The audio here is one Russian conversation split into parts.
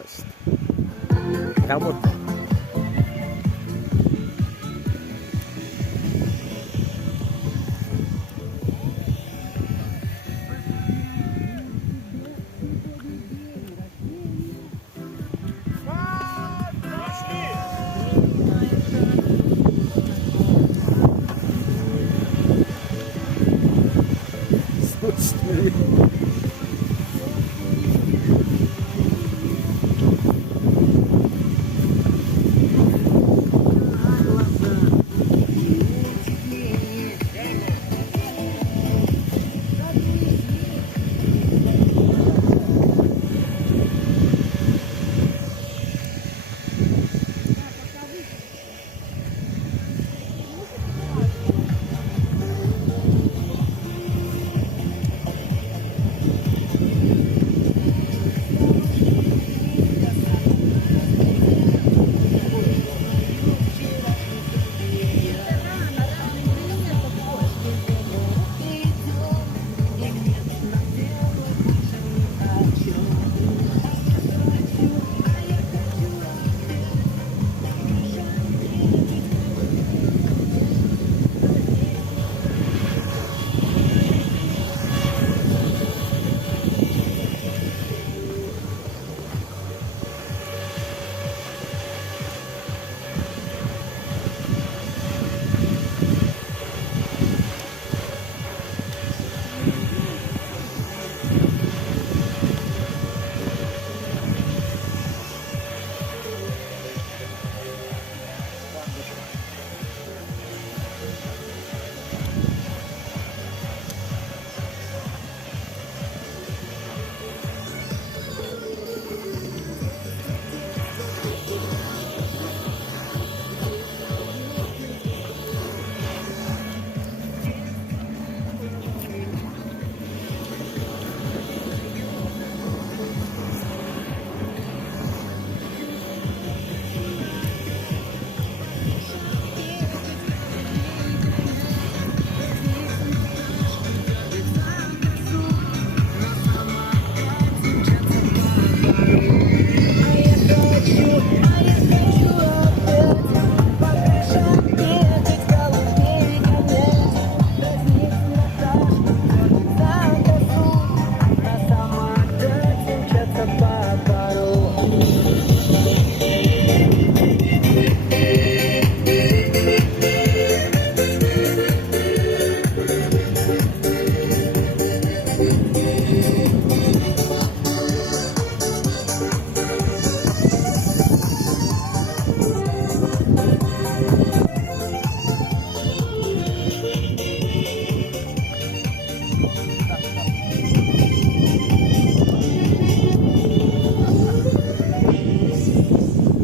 носит. Кому-то.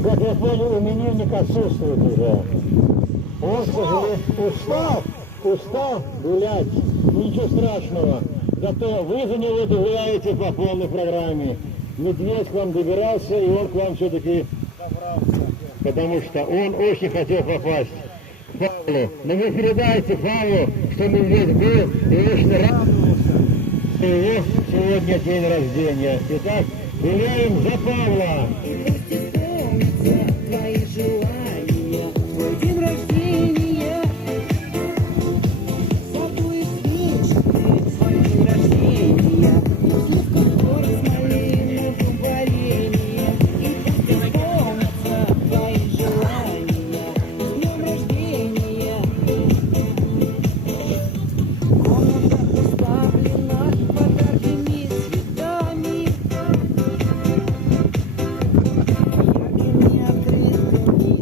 Как я понял, именинник отсутствует уже. Он, к сожалению, устал гулять. Ничего страшного. Зато вы за него гуляете по полной программе. Медведь к вам добирался, и он к вам все-таки добрался. Потому что он очень хотел попасть к Павлу. Но вы передайте Павлу, что медведь был и очень радовался. У него сегодня день рождения. Итак, гуляем за Павла. Твои желания, твой день рождения. Забудь свечи, свой день рождения. Сливка город с малиновым вареньем. И пусть исполнятся твои желания. С днем рождения. Комната уставлена подарками, цветами. Открытками,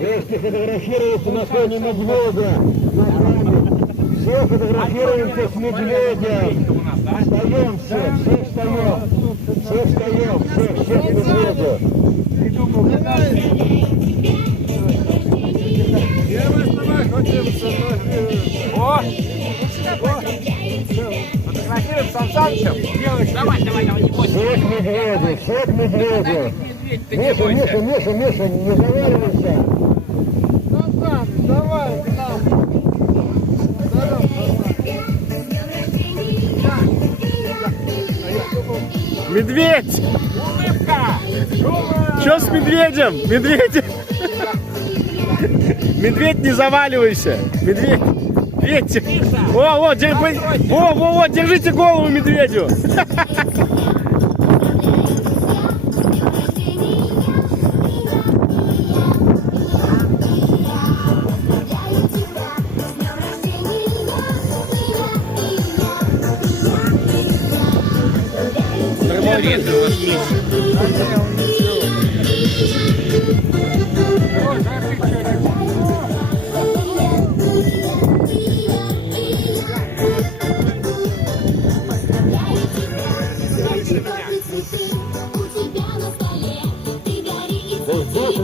Вместе фотографируются на фоне медведя. Все фотографируемся с медведем. Встаем все встаем. Все встаем, все к медведю. О! Фотографируем с Сан Санычем. Давай, не бойся. Все к медведю. Миша, не заваливайся. Давай, к нам. Медведь! Улыбка! Что с медведем? Медведь, не заваливайся! Медведь! Ветер! Во, держите голову медведю!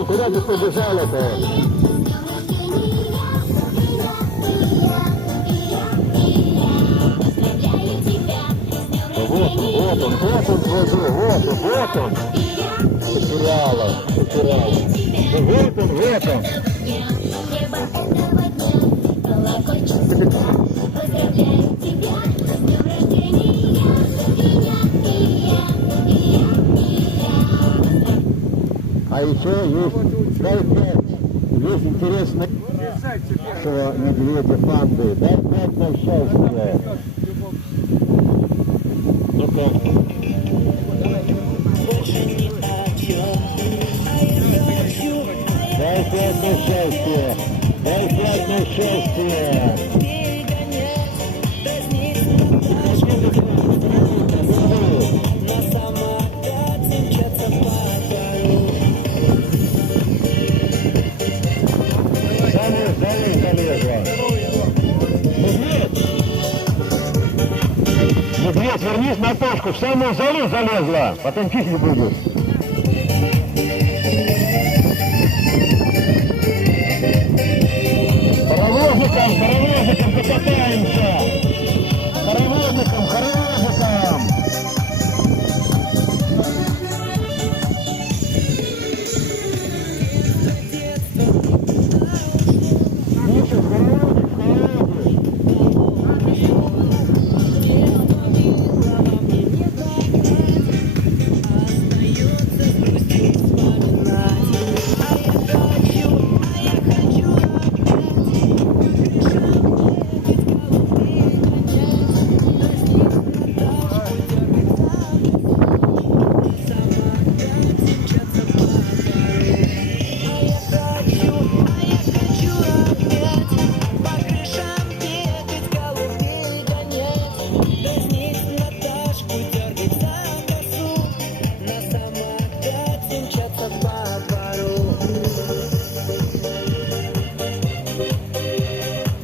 Куда ты побежала-то? Вот он твой, вот он. Потеряла. Вот он. А еще есть, дай 5, есть интересно нашего медведя панды. Дай 5 на счастье. Ну-ка. Дай 5 на счастье. Дай 5 на счастье. Медведь, вернись на точку, в самую залу залезла, потом чистить будешь. Паровозиком покатаемся. Паровозиком.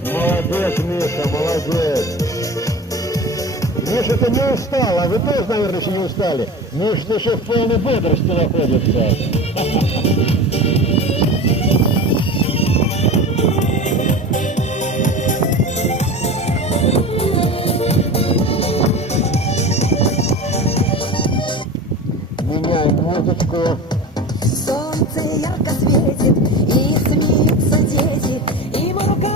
Молодец, Миша, молодец. Миша, ты не устал, а вы тоже, наверное, еще не устали. Миша еще в полной бодрости находится. Меняем музычку. Солнце ярко светит, и смеются дети, и мы рука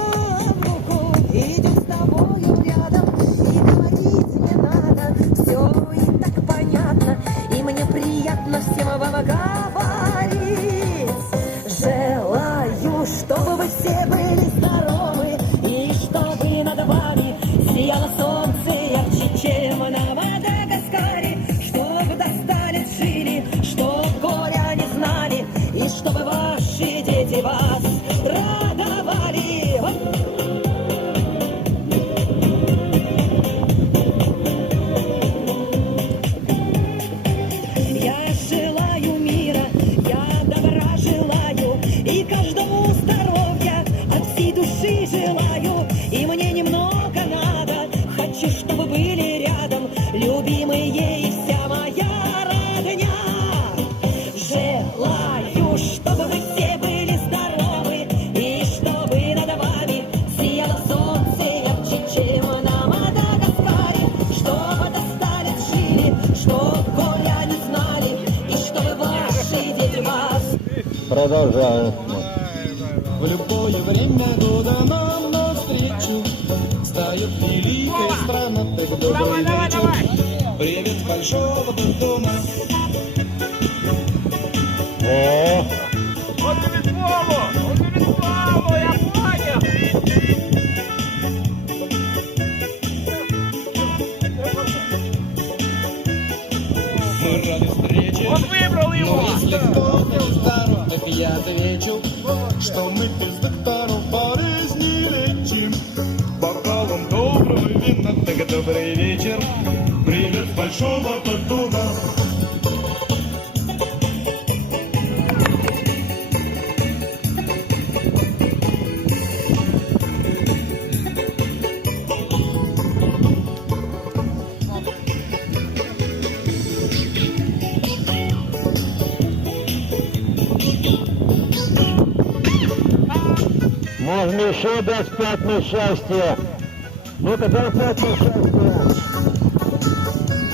в руку идем с тобою рядом, и говорить не надо, все и так понятно, и мне приятно всем вам говорить. души желаю, и мне немного надо. Хочу, чтобы были рядом любимые и вся моя родня. Желаю, чтобы вы все были здоровы, и чтобы над вами сияло солнце ярче, чем на Мадагаскаре. Чтобы до ста лет жили, чтоб горя не знали, и чтобы ваши дети вас. Продолжаем. В любое время года нам навстречу встает великая страна. Так добрый вечер, привет с большого дома. О, Он любит Вову, я понял. Мы рады встрече, Он выбрал его. но если кто-то здоров, так я отвечу, что мы без докторов болезни лечим. Бокалом доброго вина, так добрый вечер, привет с большого дома. можно еще дать пятна счастья. Ну-ка, дай пятна счастья.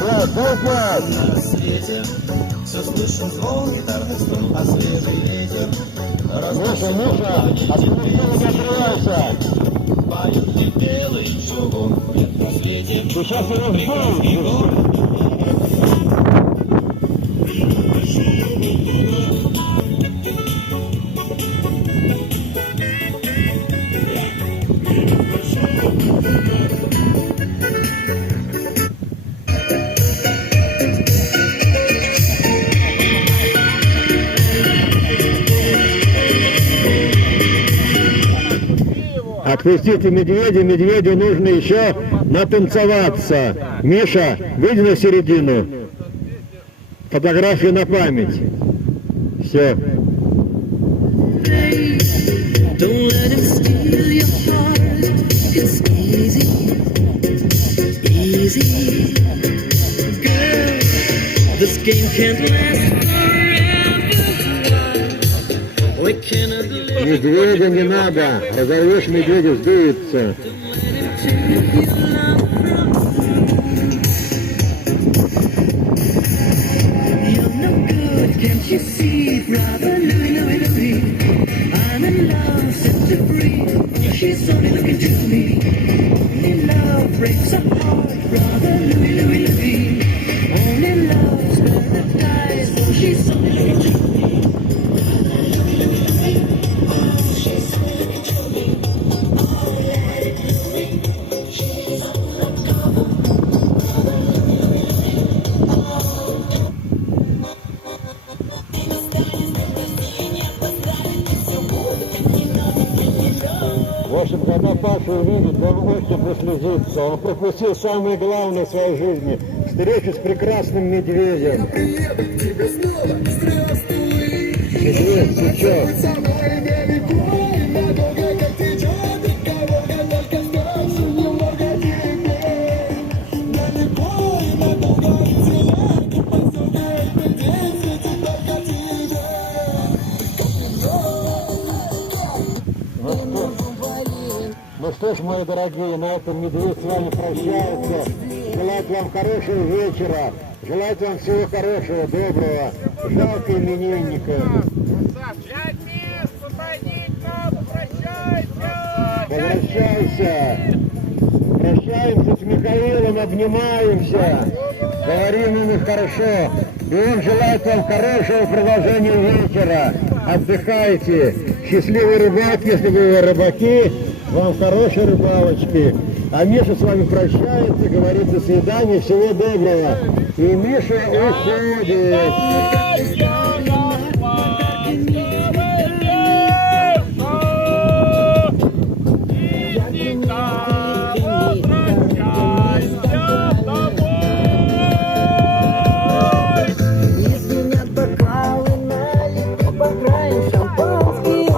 Да, дай пять. На свете все слышен звон гитарных струн, а свежий ветер Миша, откуда не открывайся? поет и белый чугун. Нет на свете Ты сейчас его сбил. Отпустите медведя, медведю нужно еще натанцеваться. Миша, выйди на середину. Фотографию на память. Все. Don't let him steal your heart. It's easy, easy. Girl, this game can't last forever. We cannot live. Медведя не надо. Разорвешь медведя, сдуется. You're no good, can't you see, brother Louie, Louie, Louie? I'm in love, set to free. She's only looking to me. Only love breaks a heart, brother Louie, Louie, Louie. Only love's paradise. Oh, she's only looking to me. В общем, когда Паша увидит, он очень прослезится. Он пропустил самое главное в своей жизни – встречу с прекрасным медведем. Медведь, ты чё? Ну что ж, мои дорогие, на этом медведь с вами прощается. Желаю вам хорошего вечера. Желаю вам всего хорошего, доброго. Жалко именинника. Взять место, подойди к нам, прощайся. Возвращайся. Прощаемся с Михаилом, обнимаемся. Говорим ему хорошо. И он желает вам хорошего продолжения вечера. Отдыхайте. Счастливый рыбак, если вы рыбаки. Вам хорошей рыбалочки. А Миша с вами прощается, говорит до свидания, всего доброго. И Миша уходит. Извинят бокалы, налито по краям шампанских.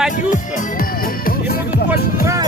продюсер. Ему тут больше нравится.